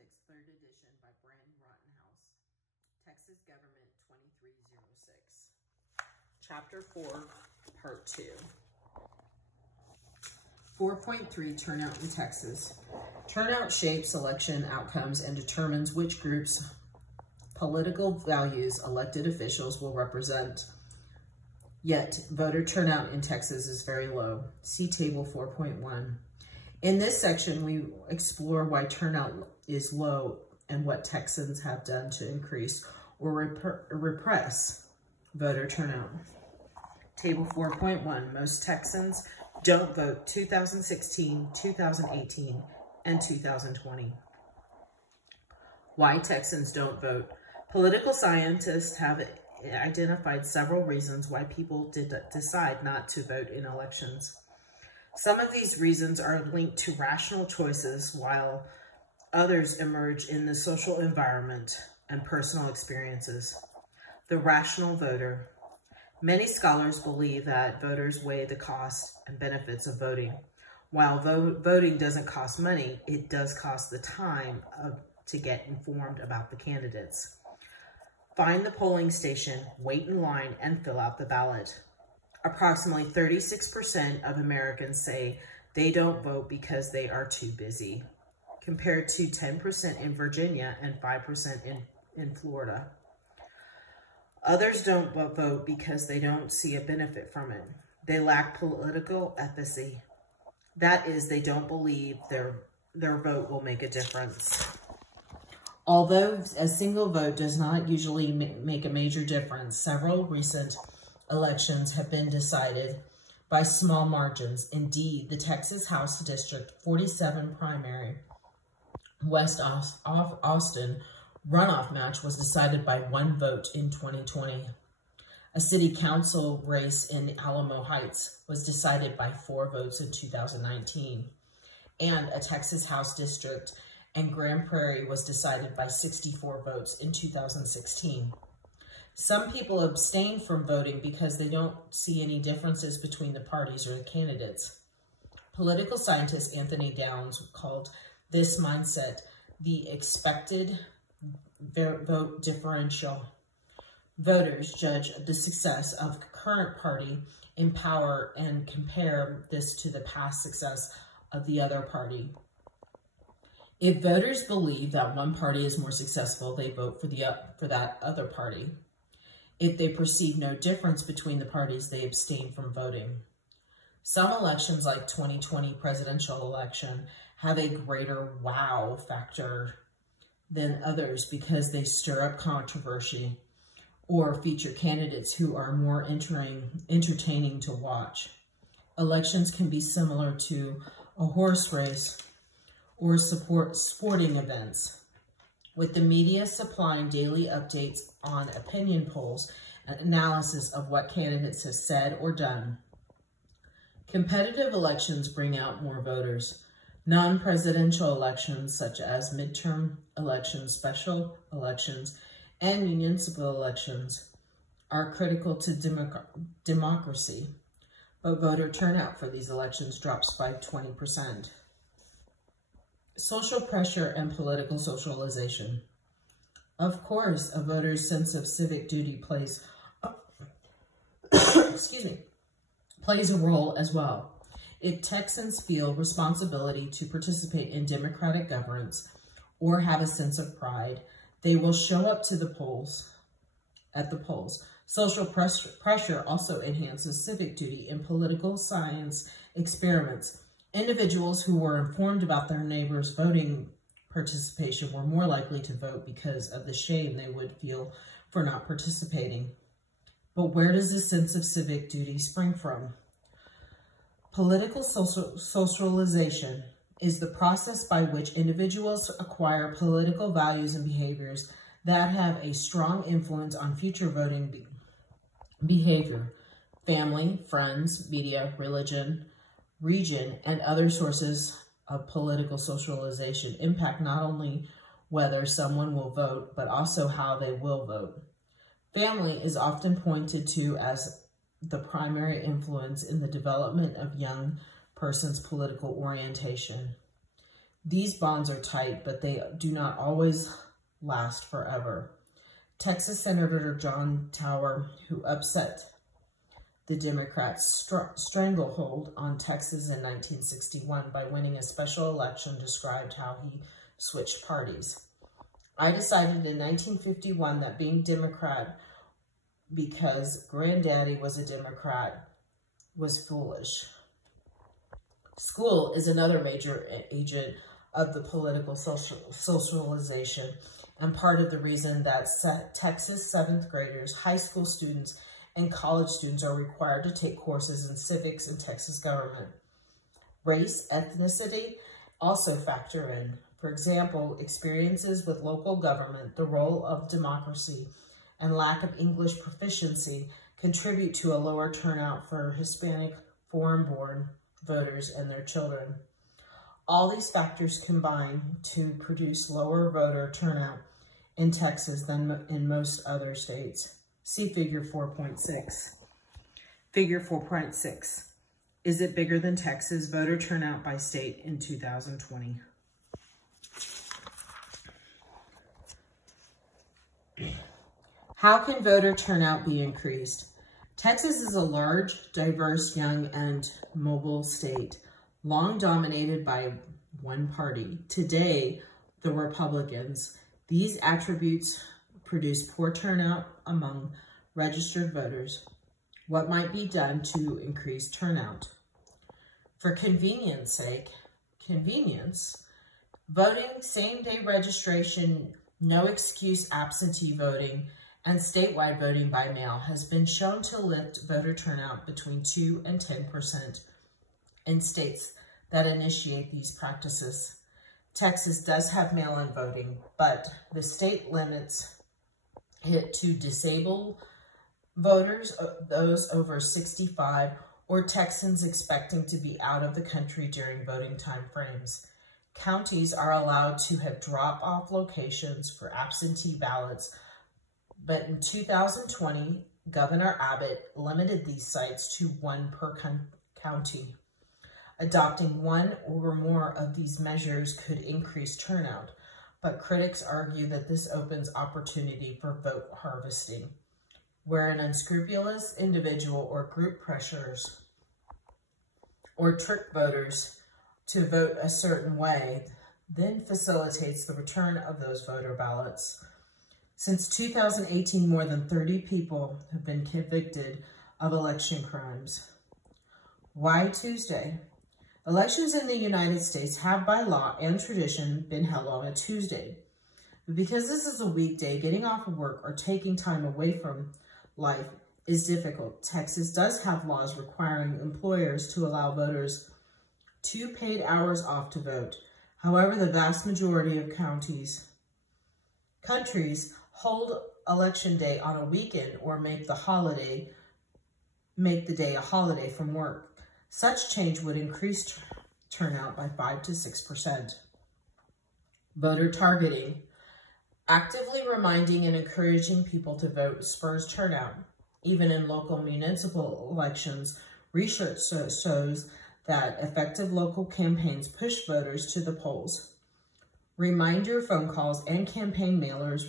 Politics, 3rd edition by Rottinghause, Texas Government 2306. Chapter 4, Part 2. 4.3, Turnout in Texas. Turnout shapes election outcomes and determines which groups' political values elected officials will represent. Yet, voter turnout in Texas is very low. See Table 4.1. In this section, we explore why turnout is low and what Texans have done to increase or repress voter turnout. Table 4.1, most Texans don't vote 2016, 2018, and 2020. Why Texans don't vote. Political scientists have identified several reasons why people decide not to vote in elections. Some of these reasons are linked to rational choices, while others emerge in the social environment and personal experiences. The rational voter. Many scholars believe that voters weigh the cost and benefits of voting. While voting doesn't cost money, it does cost the time to get informed about the candidates. Find the polling station, wait in line, and fill out the ballot. Approximately 36% of Americans say they don't vote because they are too busy, compared to 10% in Virginia and 5% in Florida. Others don't vote because they don't see a benefit from it. They lack political empathy. That is, they don't believe their vote will make a difference. Although a single vote does not usually make a major difference, several recent elections have been decided by small margins. Indeed, the Texas House District 47 primary West Austin runoff match was decided by 1 vote in 2020. A city council race in Alamo Heights was decided by 4 votes in 2019. And a Texas House District and Grand Prairie was decided by 64 votes in 2016. Some people abstain from voting because they don't see any differences between the parties or the candidates. Political scientist Anthony Downs called this mindset the expected vote differential. Voters judge the success of the current party in power and compare this to the past success of the other party. If voters believe that one party is more successful, they vote for that other party. If they perceive no difference between the parties, they abstain from voting. Some elections, like 2020 presidential election, have a greater wow factor than others because they stir up controversy or feature candidates who are more entertaining to watch. Elections can be similar to a horse race or sporting events, with the media supplying daily updates on opinion polls and analysis of what candidates have said or done. Competitive elections bring out more voters. Non-presidential elections, such as midterm elections, special elections, and municipal elections, are critical to democracy, but voter turnout for these elections drops by 20%. Social pressure and political socialization. Of course, a voter's sense of civic duty plays a role as well. If Texans feel responsibility to participate in democratic governance or have a sense of pride, they will show up to the polls. Social pressure also enhances civic duty in political science experiments. Individuals who were informed about their neighbors' voting participation were more likely to vote because of the shame they would feel for not participating. But where does this sense of civic duty spring from? Political socialization is the process by which individuals acquire political values and behaviors that have a strong influence on future voting behavior. Family, friends, media, religion, region, and other sources of political socialization impact not only whether someone will vote, but also how they will vote. Family is often pointed to as the primary influence in the development of young person's political orientation. These bonds are tight, but they do not always last forever. Texas Senator John Tower, who upset the Democrats' stranglehold on Texas in 1961 by winning a special election, described how he switched parties. I decided in 1951 that being Democrat because Granddaddy was a Democrat was foolish. School is another major agent of the political socialization and part of the reason that Texas 7th graders, high school students, and college students are required to take courses in civics and Texas government. Race, ethnicity also factor in. For example, experiences with local government, the role of democracy, and lack of English proficiency contribute to a lower turnout for Hispanic foreign-born voters and their children. All these factors combine to produce lower voter turnout in Texas than in most other states. See Figure 4.6. Figure 4.6. Is it bigger than Texas? Voter turnout by state in 2020. How can voter turnout be increased? Texas is a large, diverse, young, and mobile state, long dominated by one party. Today, the Republicans. These attributes produce poor turnout among registered voters. What might be done to increase turnout? For convenience sake, voting, same-day registration, no excuse absentee voting, and statewide voting by mail has been shown to lift voter turnout between 2 and 10% in states that initiate these practices. Texas does have mail-in voting, but the state limits it to disabled voters, those over 65, or Texans expecting to be out of the country during voting time frames. Counties are allowed to have drop-off locations for absentee ballots, but in 2020, Governor Abbott limited these sites to 1 per county. Adopting one or more of these measures could increase turnout, but critics argue that this opens opportunity for vote harvesting, where an unscrupulous individual or group pressures or trick voters to vote a certain way, then facilitates the return of those voter ballots. Since 2018, more than 30 people have been convicted of election crimes. Why Tuesday? Elections in the United States have by law and tradition been held on a Tuesday. But because this is a weekday, getting off of work or taking time away from life is difficult. Texas does have laws requiring employers to allow voters 2 paid hours off to vote. However, the vast majority of countries hold election day on a weekend or make the day a holiday from work. Such change would increase turnout by 5 to 6%. Voter targeting. Actively reminding and encouraging people to vote spurs turnout. Even in local municipal elections, research shows that effective local campaigns push voters to the polls. Reminder phone calls and campaign mailers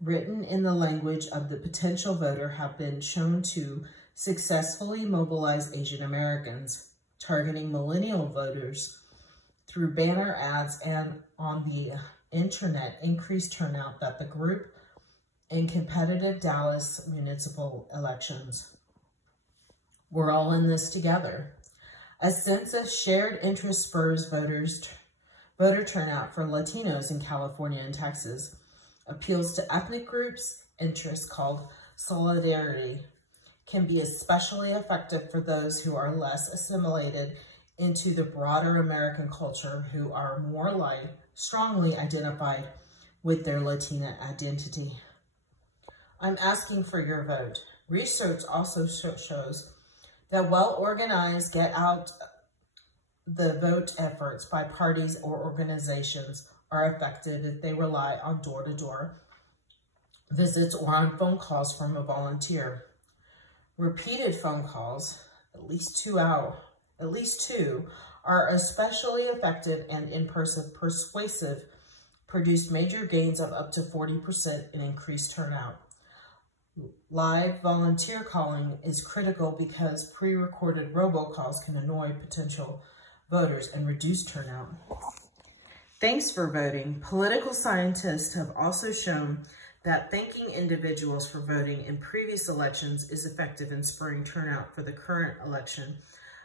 written in the language of the potential voter have been shown to successfully mobilize Asian Americans, targeting millennial voters through banner ads and on the internet increased turnout that the group in competitive Dallas municipal elections. We're all in this together. A sense of shared interest spurs voter turnout for Latinos in California and Texas, appeals to ethnic groups' interests called solidarity, can be especially effective for those who are less assimilated into the broader American culture, who are more strongly identified with their Latina identity. I'm asking for your vote. Research also shows that well-organized get out the vote efforts by parties or organizations are effective if they rely on door-to-door visits or on phone calls from a volunteer. Repeated phone calls, at least two, are especially effective and in-person persuasive, produced major gains of up to 40% in increased turnout. Live volunteer calling is critical because pre-recorded robocalls can annoy potential voters and reduce turnout. Thanks for voting. Political scientists have also shown that thanking individuals for voting in previous elections is effective in spurring turnout for the current election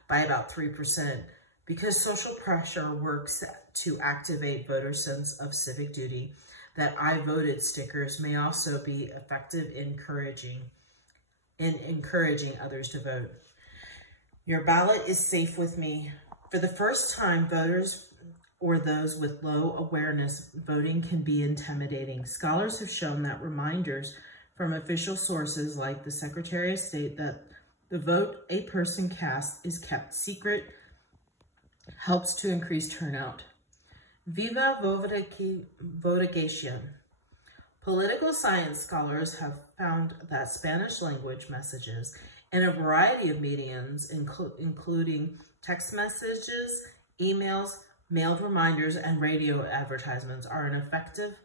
by about 3%. Because social pressure works to activate voters' sense of civic duty, that I voted stickers may also be effective in encouraging others to vote. Your ballot is safe with me. For the first time, voters or those with low awareness, voting can be intimidating. Scholars have shown that reminders from official sources like the Secretary of State that the vote a person casts is kept secret helps to increase turnout. Viva votación. Political science scholars have found that Spanish language messages in a variety of mediums, including text messages, emails, mailed reminders, and radio advertisements, are an effective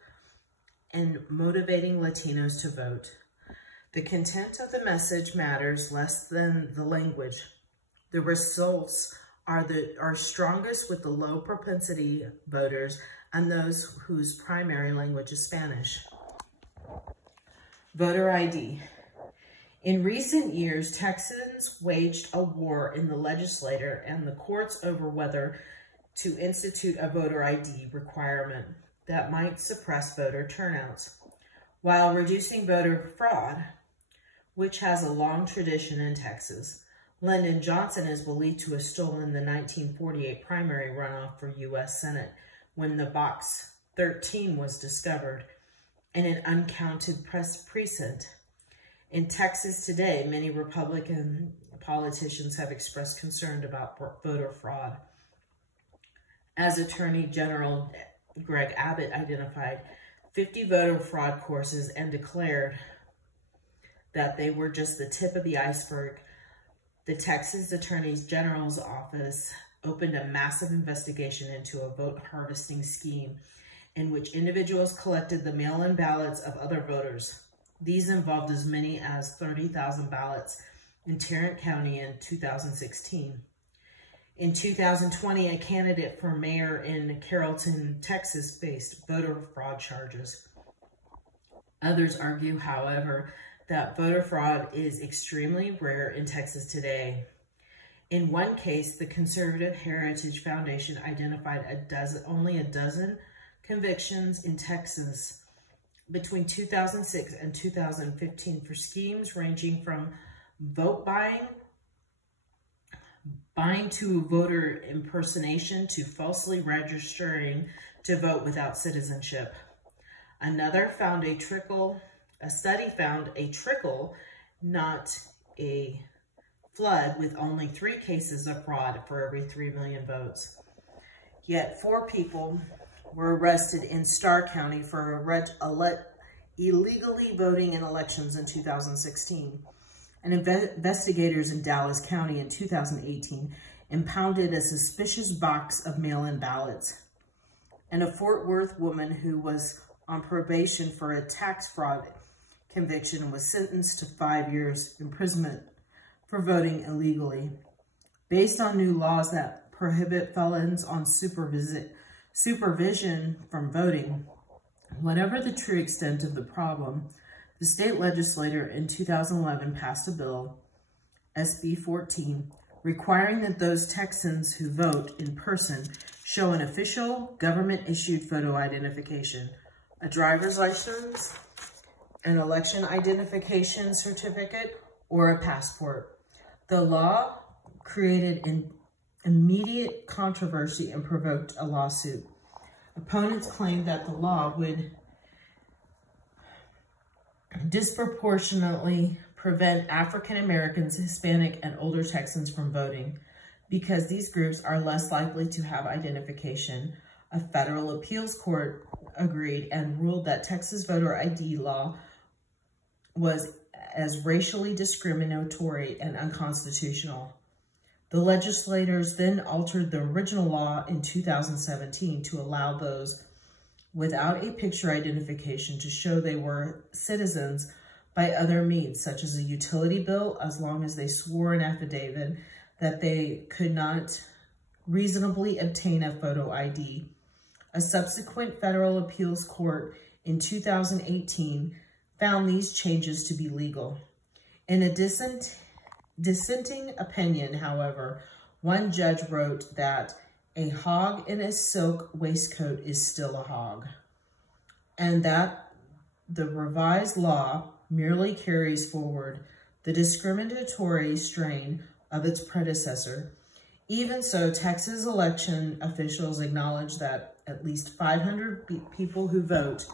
in motivating Latinos to vote. The content of the message matters less than the language. The results are strongest with the low propensity voters and those whose primary language is Spanish. Voter ID. In recent years, Texans waged a war in the legislature and the courts over whether to institute a voter ID requirement that might suppress voter turnouts, while reducing voter fraud, which has a long tradition in Texas. Lyndon Johnson is believed to have stolen the 1948 primary runoff for U.S. Senate when the Box 13 was discovered in an uncounted precinct. In Texas today, many Republican politicians have expressed concern about voter fraud. As Attorney General Greg Abbott identified 50 voter fraud courses and declared that they were just the tip of the iceberg, the Texas Attorney General's office opened a massive investigation into a vote harvesting scheme in which individuals collected the mail-in ballots of other voters. These involved as many as 30,000 ballots in Tarrant County in 2016. In 2020, a candidate for mayor in Carrollton, Texas, faced voter fraud charges. Others argue, however, that voter fraud is extremely rare in Texas today. In one case, the Conservative Heritage Foundation identified only a dozen convictions in Texas between 2006 and 2015 for schemes ranging from vote buying to voter impersonation to falsely registering to vote without citizenship. Another found a study found a trickle, not a flood, with only 3 cases of fraud for every 3 million votes. Yet 4 people were arrested in Starr County for illegally voting in elections in 2016. And investigators in Dallas County in 2018 impounded a suspicious box of mail-in ballots. And a Fort Worth woman who was on probation for a tax fraud conviction was sentenced to 5 years imprisonment for voting illegally. Based on new laws that prohibit felons on supervision from voting, whatever the true extent of the problem, the state legislature in 2011 passed a bill, SB 14, requiring that those Texans who vote in person show an official government-issued photo identification, a driver's license, an election identification certificate, or a passport. The law created an immediate controversy and provoked a lawsuit. Opponents claimed that the law would disproportionately prevent African Americans, Hispanic, and older Texans from voting because these groups are less likely to have identification. A federal appeals court agreed and ruled that Texas voter ID law was as racially discriminatory and unconstitutional. The legislators then altered the original law in 2017 to allow those without a picture identification to show they were citizens by other means, such as a utility bill, as long as they swore an affidavit that they could not reasonably obtain a photo ID. A subsequent federal appeals court in 2018 found these changes to be legal. In a dissenting opinion, however, one judge wrote that a hog in a silk waistcoat is still a hog, and that the revised law merely carries forward the discriminatory strain of its predecessor. Even so, Texas election officials acknowledge that at least 500 people who vote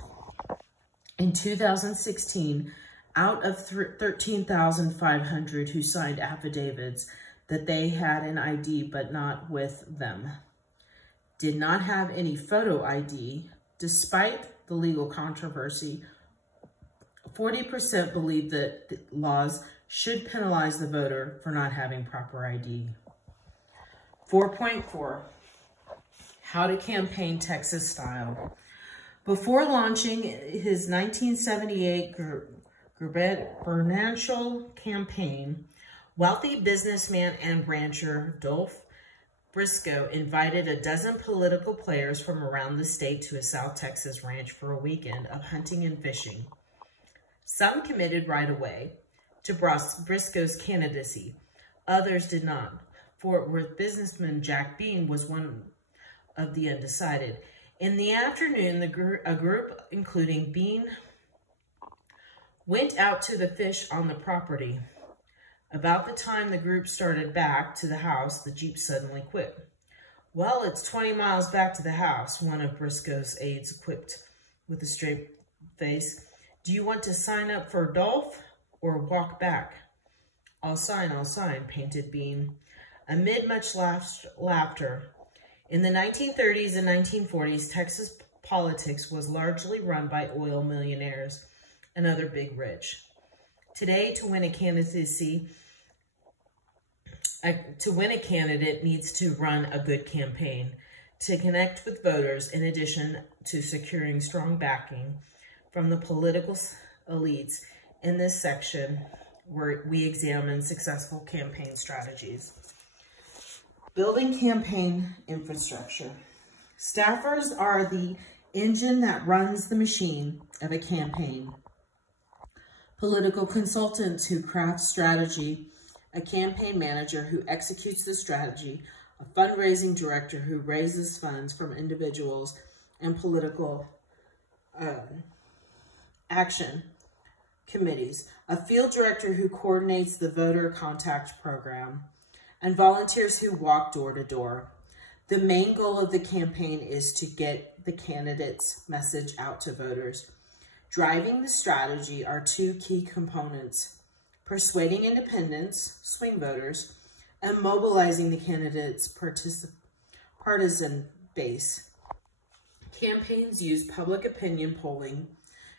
in 2016 out of 13,500 who signed affidavits that they had an ID but not with them did not have any photo ID. Despite the legal controversy, 40% believe that the laws should penalize the voter for not having proper ID. 4.4, how to campaign Texas style. Before launching his 1978 gubernatorial campaign, wealthy businessman and rancher Dolph Briscoe invited a dozen political players from around the state to a South Texas ranch for a weekend of hunting and fishing. Some committed right away to Briscoe's candidacy. Others did not. Fort Worth businessman Jack Bean was one of the undecided. In the afternoon, a group, including Bean, went out to the fish on the property. About the time the group started back to the house, the Jeep suddenly quit. "Well, it's 20 miles back to the house," one of Briscoe's aides quipped with a straight face. "Do you want to sign up for Dolph or walk back?" I'll sign, painted Bean, amid much laughter. In the 1930s and 1940s, Texas politics was largely run by oil millionaires and other big rich. Today, to win a candidate needs to run a good campaign to connect with voters, in addition to securing strong backing from the political elites. In this section, where we examine successful campaign strategies. Building campaign infrastructure. Staffers are the engine that runs the machine of a campaign. Political consultants who craft strategy, a campaign manager who executes the strategy, a fundraising director who raises funds from individuals and political action committees, a field director who coordinates the voter contact program, and volunteers who walk door to door. The main goal of the campaign is to get the candidate's message out to voters. Driving the strategy are two key components: persuading independents, swing voters, and mobilizing the candidate's partisan base. Campaigns use public opinion polling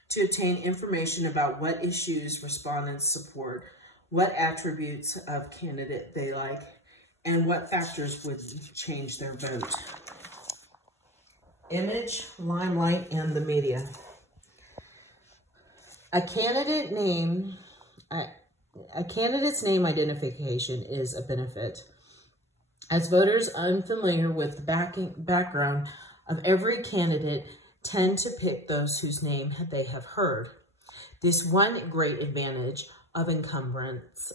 to obtain information about what issues respondents support, what attributes of candidate they like, and what factors would change their vote. Image, limelight, and the media. A candidate's name identification is a benefit, as voters unfamiliar with the background of every candidate tend to pick those whose name they have heard. This one great advantage of incumbents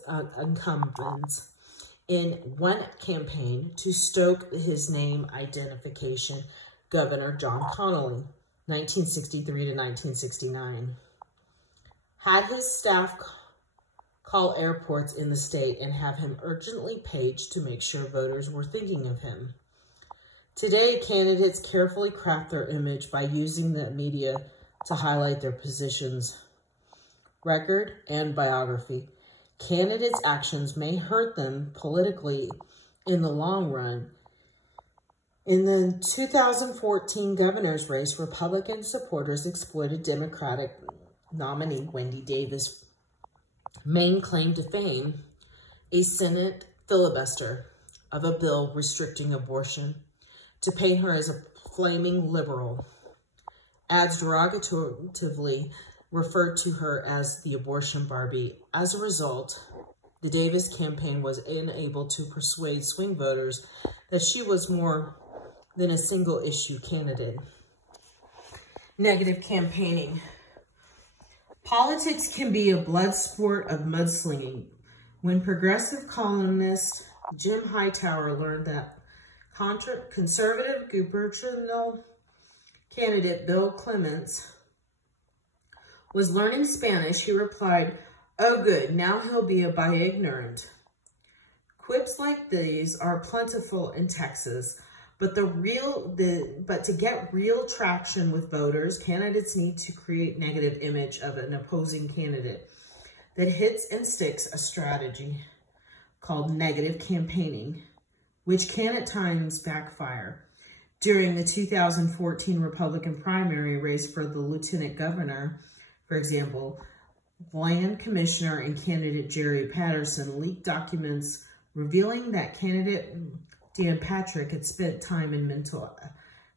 in one campaign to stoke his name identification, Governor John Connally, 1963 to 1969, had his staff call airports in the state and have him urgently paged to make sure voters were thinking of him. Today, candidates carefully craft their image by using the media to highlight their positions, record, and biography. Candidates' actions may hurt them politically in the long run. In the 2014 governor's race, Republican supporters exploited Democratic nominee Wendy Davis' main claim to fame, a Senate filibuster. of a bill restricting abortion, to paint her as a flaming liberal. Ads derogatively referred to her as the abortion Barbie. As a result, the Davis campaign was unable to persuade swing voters that she was more than a single-issue candidate. Negative campaigning. Politics can be a blood sport of mudslinging. When progressive columnist Jim Hightower learned that conservative gubernatorial candidate Bill Clements was learning Spanish, he replied, "Oh good, now he'll be a bi-ignorant." Quips like these are plentiful in Texas, but to get real traction with voters, candidates need to create negative image of an opposing candidate that hits and sticks, a strategy called negative campaigning, which can at times backfire. During the 2014 Republican primary race for the lieutenant governor, for example, Land Commissioner and candidate Jerry Patterson leaked documents revealing that candidate Dan Patrick had spent time in mental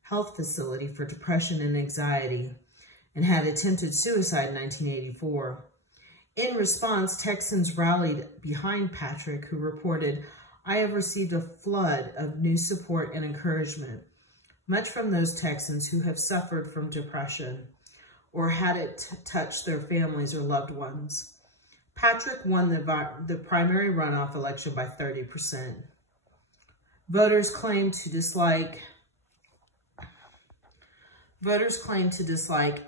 health facility for depression and anxiety and had attempted suicide in 1984. In response, Texans rallied behind Patrick, who reported, "I have received a flood of new support and encouragement, much from those Texans who have suffered from depression or had it touch their families or loved ones." Patrick won the primary runoff election by 30%. Voters claim to dislike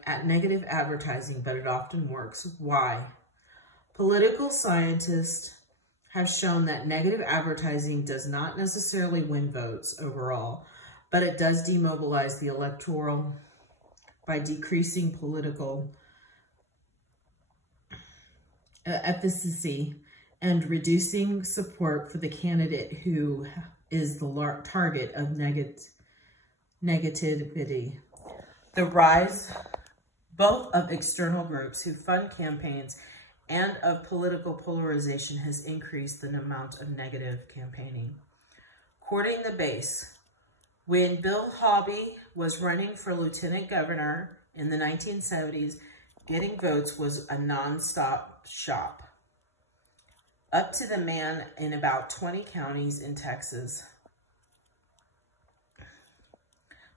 at negative advertising, but it often works. Why? Political scientists have shown that negative advertising does not necessarily win votes overall, but it does demobilize the electoral by decreasing political efficacy and reducing support for the candidate who is the target of negativity. The rise both of external groups who fund campaigns and of political polarization has increased the amount of negative campaigning. Courting the base. When Bill Hobby was running for lieutenant governor in the 1970s, getting votes was a non-stop shop. Up to the man in about 20 counties in Texas.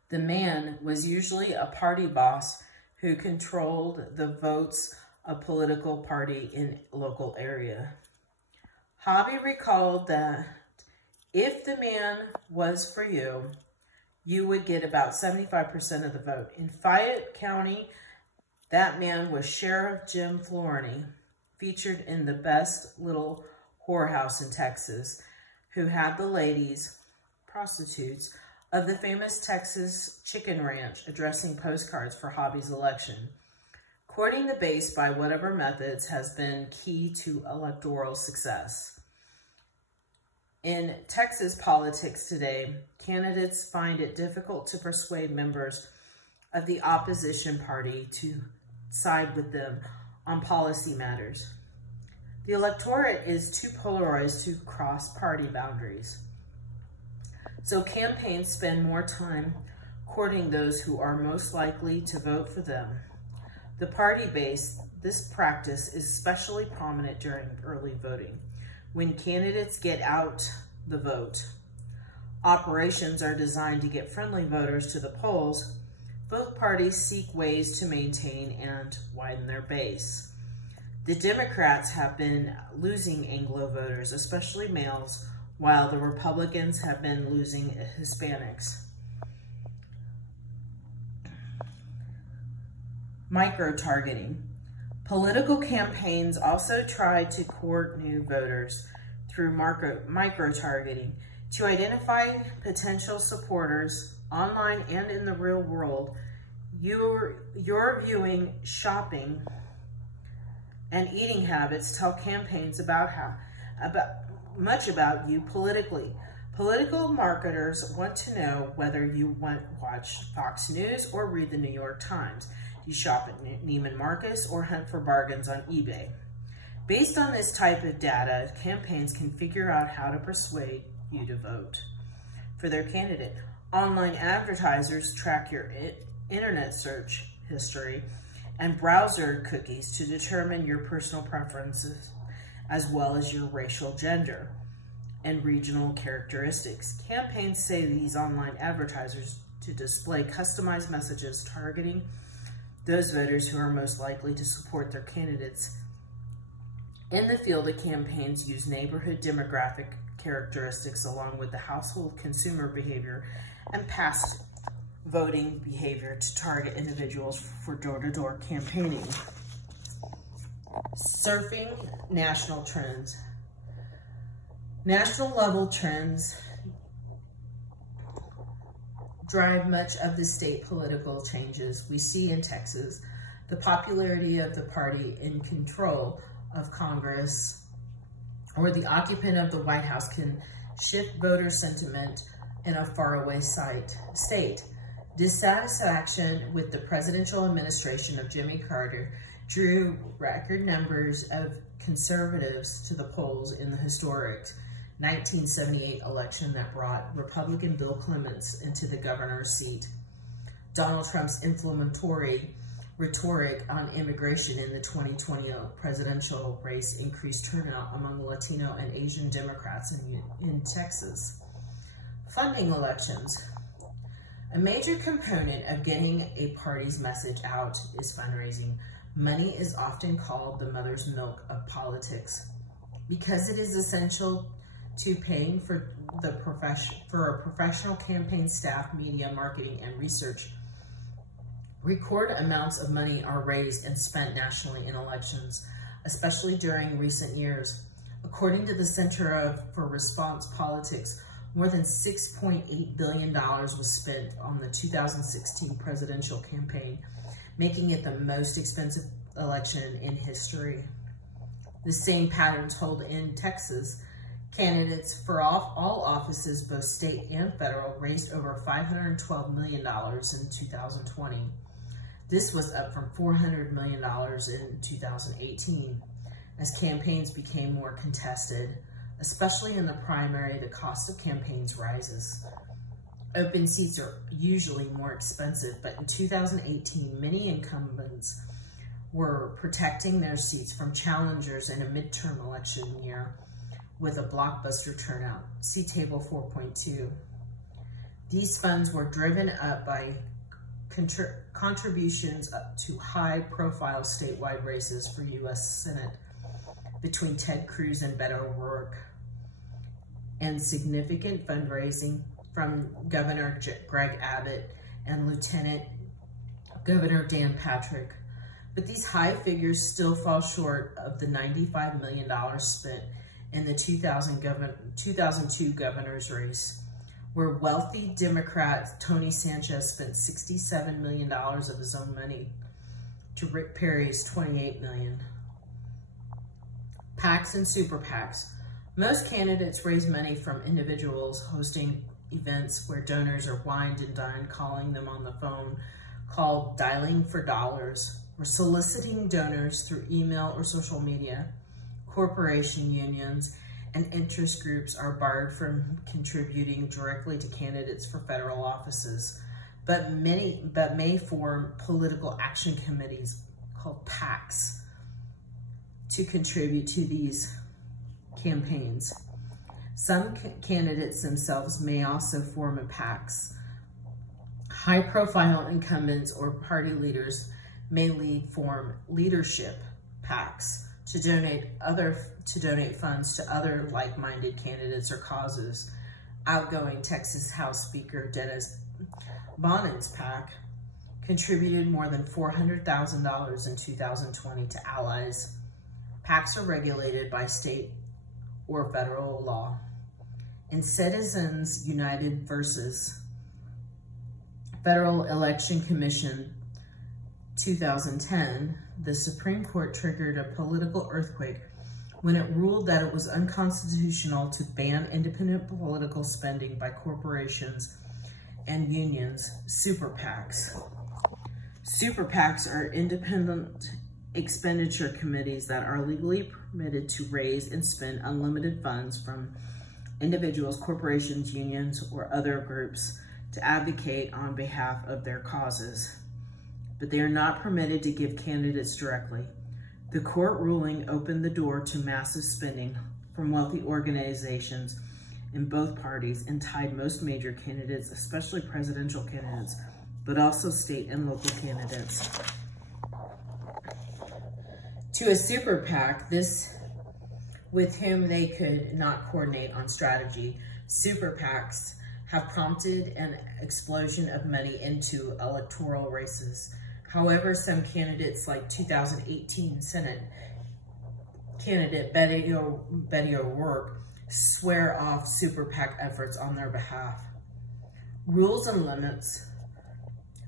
The man was usually a party boss who controlled the votes of political party in local area. Hobby recalled that if the man was for you, you would get about 75% of the vote. In Fayette County, that man was Sheriff Jim Flourney, featured in The Best Little Whorehouse in Texas, who had the ladies, prostitutes, of the famous Texas Chicken Ranch addressing postcards for Hobby's election. Courting the base by whatever methods has been key to electoral success. In Texas politics today, candidates find it difficult to persuade members of the opposition party to side with them on policy matters. The electorate is too polarized to cross party boundaries. So campaigns spend more time courting those who are most likely to vote for them. The party base, this practice is especially prominent during early voting, when candidates get out the vote. Operations are designed to get friendly voters to the polls. Both parties seek ways to maintain and widen their base. The Democrats have been losing Anglo voters, especially males, while the Republicans have been losing Hispanics. Micro-targeting. Political campaigns also try to court new voters through micro-targeting to identify potential supporters online and in the real world. Your viewing, shopping, and eating habits tell campaigns much about you politically. Political marketers want to know whether you watch Fox News or read the New York Times. You shop at Neiman Marcus or hunt for bargains on eBay. Based on this type of data, campaigns can figure out how to persuade you to vote for their candidate. Online advertisers track your internet search history and browser cookies to determine your personal preferences, as well as your racial, gender, and regional characteristics. Campaigns say these online advertisers to display customized messages targeting those voters who are most likely to support their candidates. In the field of campaigns, use neighborhood demographic characteristics along with the household consumer behavior and past voting behavior to target individuals for door-to-door campaigning. Surfing national trends. National level trends drive much of the state political changes we see in Texas. The popularity of the party in control of Congress or the occupant of the White House can shift voter sentiment in a faraway state. Dissatisfaction with the presidential administration of Jimmy Carter drew record numbers of conservatives to the polls in the historic 1978 election that brought Republican Bill Clements into the governor's seat. Donald Trump's inflammatory rhetoric on immigration in the 2020 presidential race increased turnout among Latino and Asian Democrats in Texas. Funding elections. A major component of getting a party's message out is fundraising. Money is often called the mother's milk of politics because it is essential to paying for a professional campaign staff, media, marketing, and research. Record amounts of money are raised and spent nationally in elections, especially during recent years. According to the Center for Response Politics, more than $6.8 billion was spent on the 2016 presidential campaign, making it the most expensive election in history. The same patterns hold in Texas. Candidates for all offices, both state and federal, raised over $512 million in 2020. This was up from $400 million in 2018. As campaigns became more contested, especially in the primary, the cost of campaigns rises. Open seats are usually more expensive, but in 2018, many incumbents were protecting their seats from challengers in a midterm election year with a blockbuster turnout. See Table 4.2. These funds were driven up by contributions up to high-profile statewide races for U.S. Senate between Ted Cruz and Beto O'Rourke, and significant fundraising from Governor Greg Abbott and Lieutenant Governor Dan Patrick. But these high figures still fall short of the $95 million spent in the 2002 governor's race, where wealthy Democrat Tony Sanchez spent $67 million of his own money to Rick Perry's $28 million. PACs and super PACs. Most candidates raise money from individuals hosting events where donors are wined and dined, calling them on the phone, called dialing for dollars, or soliciting donors through email or social media. Corporation unions and interest groups are barred from contributing directly to candidates for federal offices, but may form political action committees called PACs to contribute to these campaigns. Some candidates themselves may also form PACs. High-profile incumbents or party leaders may form leadership PACs to donate funds to other like-minded candidates or causes. Outgoing Texas House Speaker Dennis Bonin's PAC contributed more than $400,000 in 2020 to allies. PACs are regulated by state or federal law. In Citizens United versus Federal Election Commission 2010, the Supreme Court triggered a political earthquake when it ruled that it was unconstitutional to ban independent political spending by corporations and unions, super PACs. Super PACs are independent expenditure committees that are legally permitted to raise and spend unlimited funds from individuals, corporations, unions, or other groups to advocate on behalf of their causes, but they are not permitted to give candidates directly. The court ruling opened the door to massive spending from wealthy organizations in both parties and tied most major candidates, especially presidential candidates, but also state and local candidates, to a super PAC, this with whom they could not coordinate on strategy. Super PACs have prompted an explosion of money into electoral races. However, some candidates like 2018 Senate candidate Betty O'Rourke swear off super PAC efforts on their behalf. Rules and limits.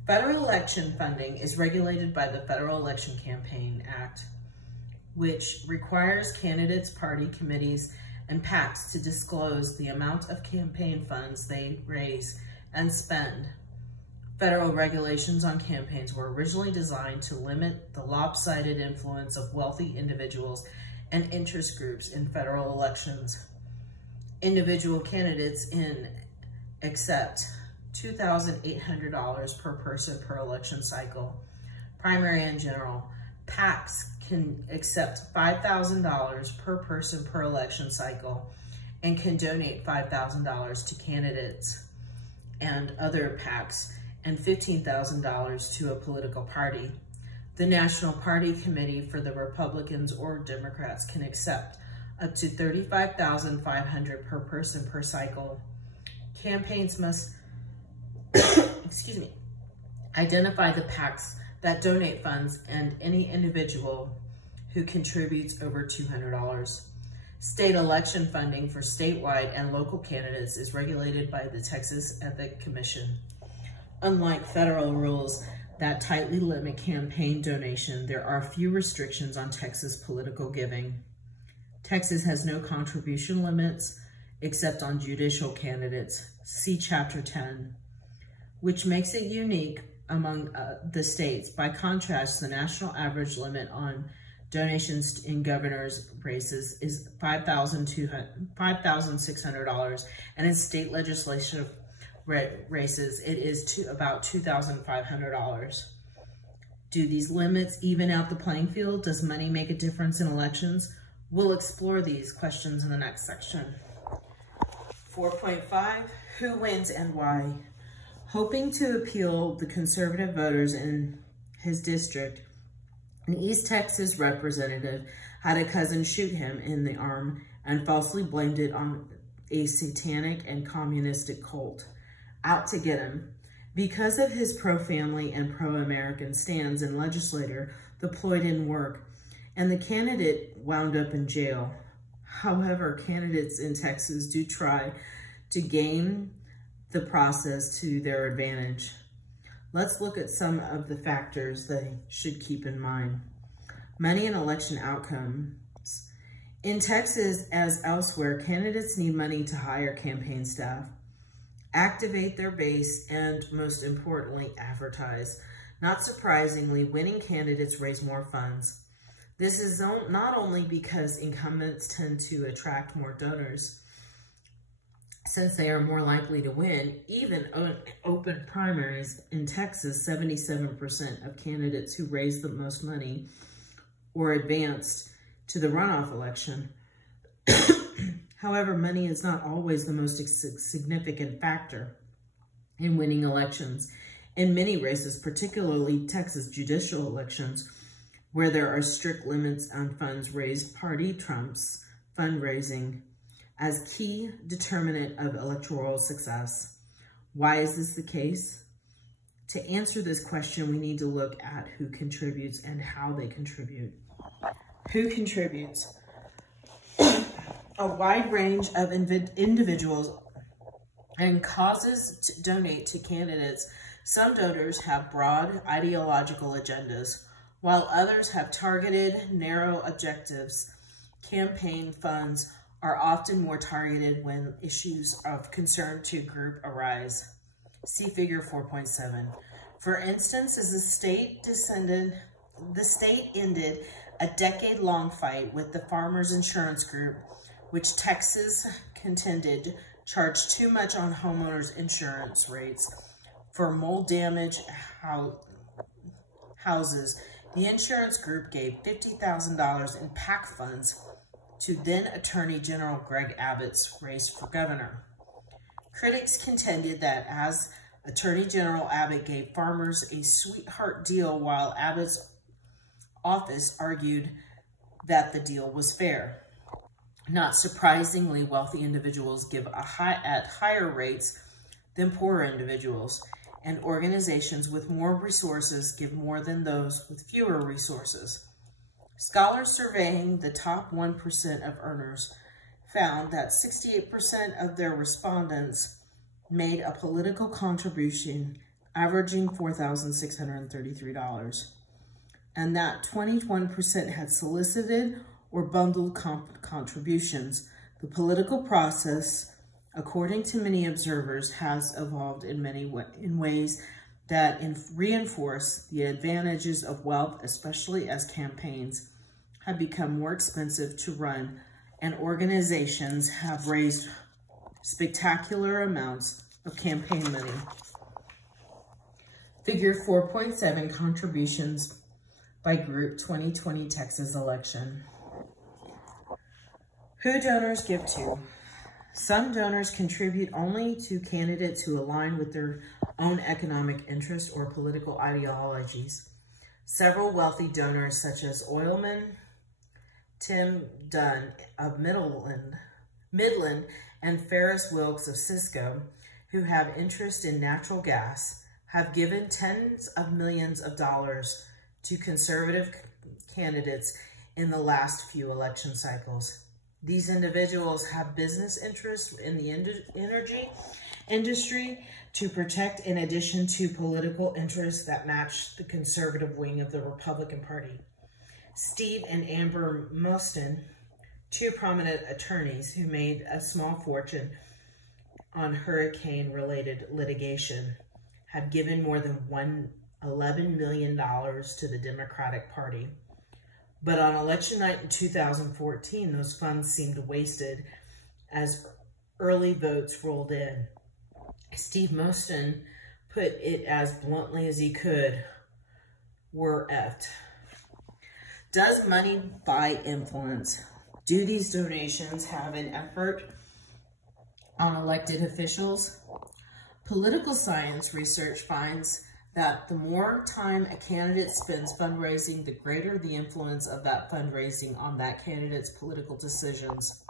Federal election funding is regulated by the Federal Election Campaign Act, which requires candidates, party committees, and PACs to disclose the amount of campaign funds they raise and spend. Federal regulations on campaigns were originally designed to limit the lopsided influence of wealthy individuals and interest groups in federal elections. Individual candidates accept $2,800 per person per election cycle, primary and general. PACs can accept $5,000 per person per election cycle and can donate $5,000 to candidates and other PACs and $15,000 to a political party. The National Party Committee for the Republicans or Democrats can accept up to $35,500 per person per cycle. Campaigns must identify the PACs that donate funds and any individual who contributes over $200. State election funding for statewide and local candidates is regulated by the Texas Ethics Commission. Unlike federal rules that tightly limit campaign donation, there are few restrictions on Texas political giving. Texas has no contribution limits except on judicial candidates. See Chapter 10, which makes it unique among the states. By contrast, the national average limit on donations in governor's races is $5,600, and in state legislative races, it is about $2,500. Do these limits even out the playing field? Does money make a difference in elections? We'll explore these questions in the next section. 4.5, who wins and why? Hoping to appeal the conservative voters in his district, an East Texas representative had a cousin shoot him in the arm and falsely blamed it on a satanic and communistic cult out to get him. Because of his pro-family and pro-American stands, and legislator deployed in work, and the candidate wound up in jail. However, candidates in Texas do try to game the process to their advantage. Let's look at some of the factors they should keep in mind. Money and election outcomes. In Texas, as elsewhere, candidates need money to hire campaign staff, activate their base, and most importantly, advertise. Not surprisingly, winning candidates raise more funds. This is not only because incumbents tend to attract more donors, since they are more likely to win. Even open primaries in Texas, 77% of candidates who raised the most money or advanced to the runoff election. However, money is not always the most significant factor in winning elections. In many races, particularly Texas judicial elections, where there are strict limits on funds raised, party trumps fundraising as key determinant of electoral success. Why is this the case? To answer this question, we need to look at who contributes and how they contribute. Who contributes? A wide range of individuals and causes to donate to candidates. Some donors have broad ideological agendas, while others have targeted, narrow objectives. Campaign funds are often more targeted when issues of concern to a group arise. See figure 4.7. For instance, as the state ended a decade-long fight with the Farmers Insurance Group, which Texas contended charged too much on homeowners' insurance rates for mold damage houses. The insurance group gave $50,000 in PAC funds to then Attorney General Greg Abbott's race for governor. Critics contended that as Attorney General, Abbott gave farmers a sweetheart deal, while Abbott's office argued that the deal was fair. Not surprisingly, wealthy individuals give at higher rates than poorer individuals, and organizations with more resources give more than those with fewer resources. Scholars surveying the top 1% of earners found that 68% of their respondents made a political contribution averaging $4,633, and that 21% had solicited or bundled contributions. The political process, according to many observers, has evolved in ways that reinforce the advantages of wealth, especially as campaigns have become more expensive to run and organizations have raised spectacular amounts of campaign money. Figure 4.7, contributions by group 2020 Texas election. Who donors give to? Some donors contribute only to candidates who align with their own economic interests or political ideologies. Several wealthy donors, such as oilman Tim Dunn of Midland and Ferris Wilkes of Cisco, who have interest in natural gas, have given tens of millions of dollars to conservative candidates in the last few election cycles. These individuals have business interests in the energy industry to protect, in addition to political interests that match the conservative wing of the Republican Party. Steve and Amber Mostyn, two prominent attorneys who made a small fortune on hurricane-related litigation, have given more than $11 million to the Democratic Party. But on election night in 2014, those funds seemed wasted as early votes rolled in. Steve Mostyn put it as bluntly as he could, "We're effed." Does money buy influence? Do these donations have an effect on elected officials? Political science research finds that the more time a candidate spends fundraising, the greater the influence of that fundraising on that candidate's political decisions.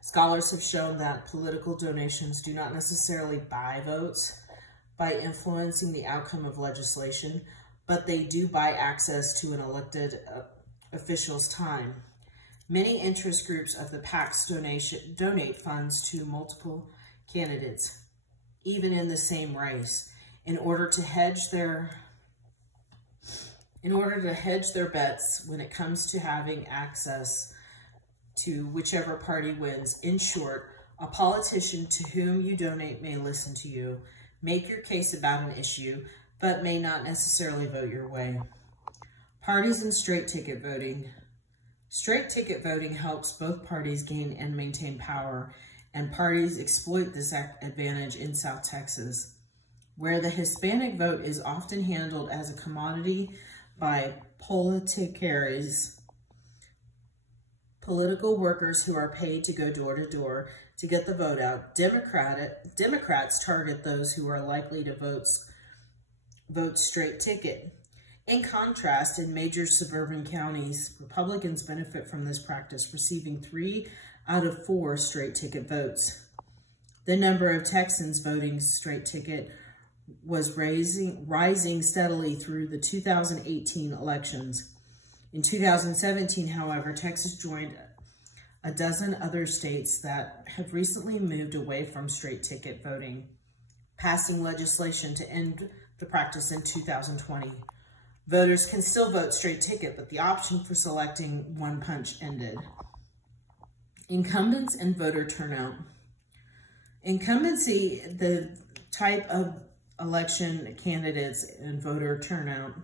Scholars have shown that political donations do not necessarily buy votes by influencing the outcome of legislation, but they do buy access to an elected official's time. Many interest groups of the PACs donate funds to multiple candidates, even in the same race, in order to hedge their bets when it comes to having access to whichever party wins. In short, a politician to whom you donate may listen to you, make your case about an issue, but may not necessarily vote your way. Parties and straight ticket voting. Straight ticket voting helps both parties gain and maintain power, and parties exploit this advantage in South Texas, where the Hispanic vote is often handled as a commodity by politicaries, political workers who are paid to go door to door to get the vote out. Democrats target those who are likely to vote straight ticket. In contrast, in major suburban counties, Republicans benefit from this practice, receiving 3 out of 4 straight ticket votes. The number of Texans voting straight ticket was rising steadily through the 2018 elections. In 2017, however, Texas joined a dozen other states that have recently moved away from straight ticket voting, passing legislation to end the practice in 2020. Voters can still vote straight ticket, but the option for selecting one punch ended. Incumbents and voter turnout. Incumbency, the type of election candidates and voter turnout,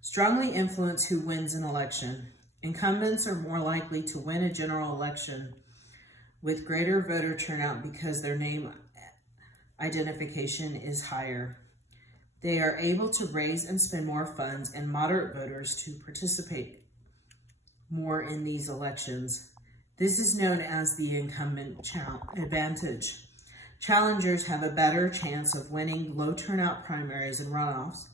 strongly influence who wins an election. Incumbents are more likely to win a general election with greater voter turnout because their name identification is higher. They are able to raise and spend more funds, and moderate voters to participate more in these elections. This is known as the Incumbent Advantage. Challengers have a better chance of winning low turnout primaries and runoffs.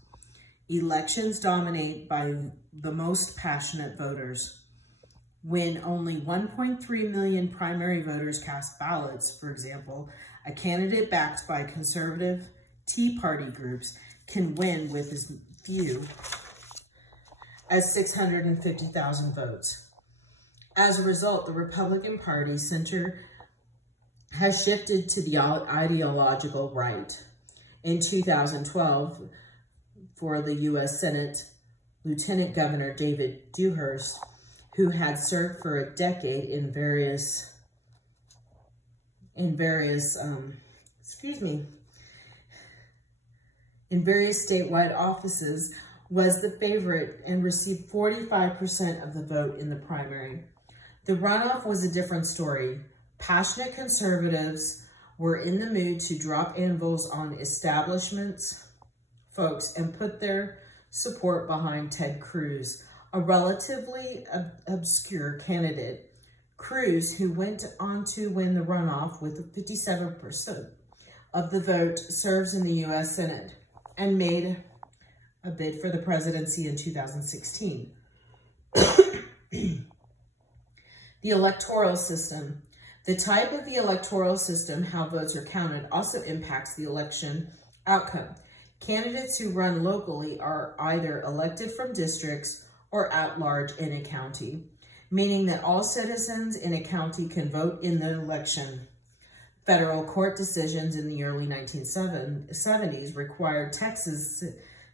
Elections dominate by the most passionate voters. When only 1.3 million primary voters cast ballots, for example, a candidate backed by conservative Tea Party groups can win with as few as 650,000 votes. As a result, the Republican Party center has shifted to the ideological right. In 2012, for the U.S. Senate, Lieutenant Governor David Dewhurst, who had served for a decade in various statewide offices, was the favorite and received 45% of the vote in the primary. The runoff was a different story. Passionate conservatives were in the mood to drop anvils on establishments folks and put their support behind Ted Cruz, a relatively obscure candidate. Cruz, who went on to win the runoff with 57% of the vote, serves in the U.S. Senate and made a bid for the presidency in 2016. The electoral system. The type of the electoral system, how votes are counted, also impacts the election outcome. Candidates who run locally are either elected from districts or at large in a county, meaning that all citizens in a county can vote in the election. Federal court decisions in the early 1970s required Texas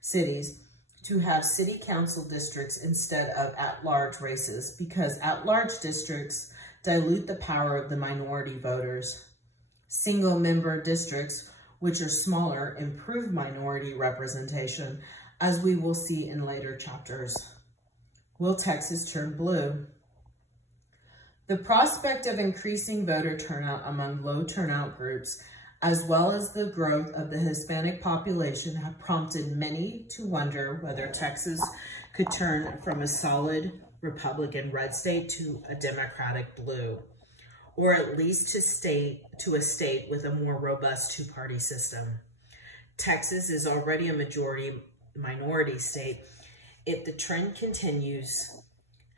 cities to have city council districts instead of at-large races because at-large districts dilute the power of the minority voters. Single-member districts, which are smaller, improve minority representation, as we will see in later chapters. Will Texas turn blue? The prospect of increasing voter turnout among low turnout groups, as well as the growth of the Hispanic population, have prompted many to wonder whether Texas could turn from a solid Republican red state to a Democratic blue, or at least to a state with a more robust two-party system. Texas is already a majority-minority state. If the trend continues,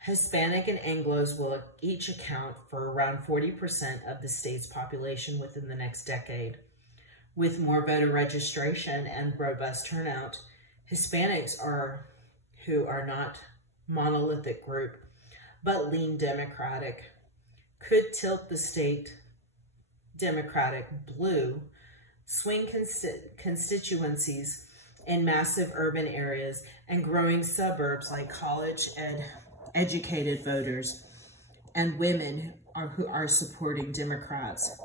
Hispanic and Anglos will each account for around 40% of the state's population within the next decade. With more voter registration and robust turnout, Hispanics who are not monolithic group, but lean Democratic, could tilt the state Democratic blue, swing constituencies in massive urban areas and growing suburbs like college and educated voters and women who are supporting Democrats,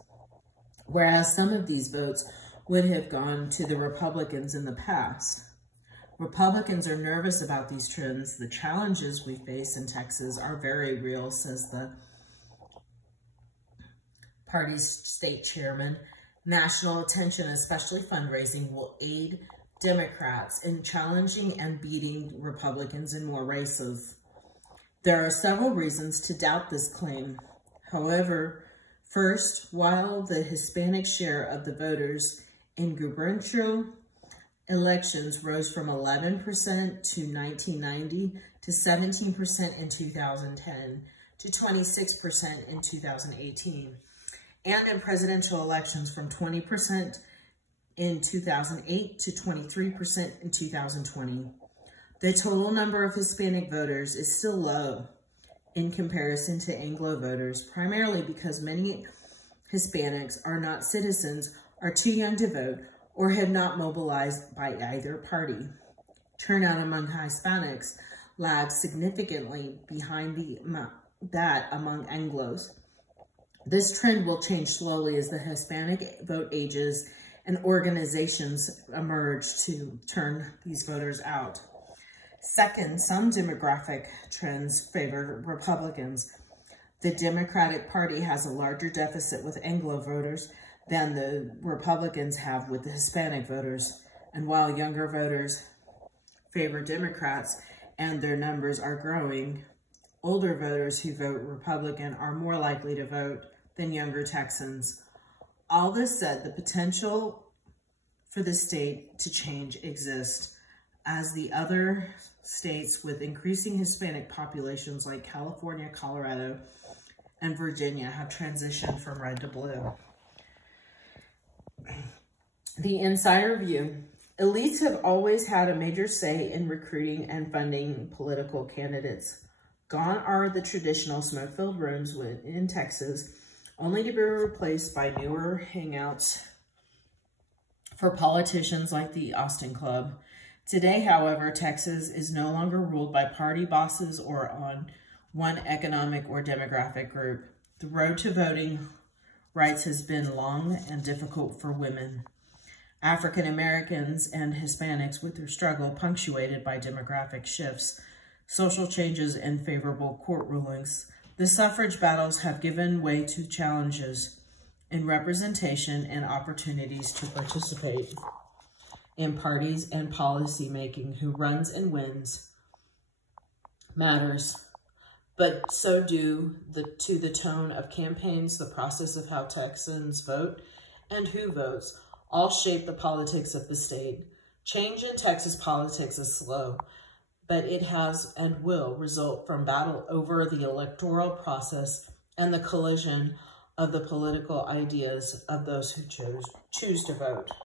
whereas some of these votes would have gone to the Republicans in the past. Republicans are nervous about these trends. The challenges we face in Texas are very real, says the party's state chairman. National attention, especially fundraising, will aid Democrats in challenging and beating Republicans in more races. There are several reasons to doubt this claim. However, first, while the Hispanic share of the voters in gubernatorial elections rose from 11% to 1990 to 17% in 2010 to 26% in 2018, and in presidential elections from 20% in 2008 to 23% in 2020. The total number of Hispanic voters is still low in comparison to Anglo voters, primarily because many Hispanics are not citizens, are too young to vote, or have not mobilized by either party. Turnout among Hispanics lags significantly behind that among Anglos. This trend will change slowly as the Hispanic vote ages and organizations emerge to turn these voters out. Second, some demographic trends favor Republicans. The Democratic Party has a larger deficit with Anglo voters than the Republicans have with the Hispanic voters. And while younger voters favor Democrats and their numbers are growing, older voters who vote Republican are more likely to vote than younger Texans. All this said, the potential for the state to change exists as the other states with increasing Hispanic populations like California, Colorado, and Virginia have transitioned from red to blue. The insider view. Elites have always had a major say in recruiting and funding political candidates. Gone are the traditional smoke-filled rooms in Texas, only to be replaced by newer hangouts for politicians like the Austin Club. Today, however, Texas is no longer ruled by party bosses or on one economic or demographic group. The road to voting rights has been long and difficult for women, African Americans, and Hispanics, with their struggle punctuated by demographic shifts, social changes, and favorable court rulings. The suffrage battles have given way to challenges in representation and opportunities to participate in parties and policy making. Who runs and wins matters, but so do to the tone of campaigns, the process of how Texans vote, and who votes, all shape the politics of the state. Change in Texas politics is slow, but it has and will result from battle over the electoral process and the collision of the political ideas of those who choose to vote.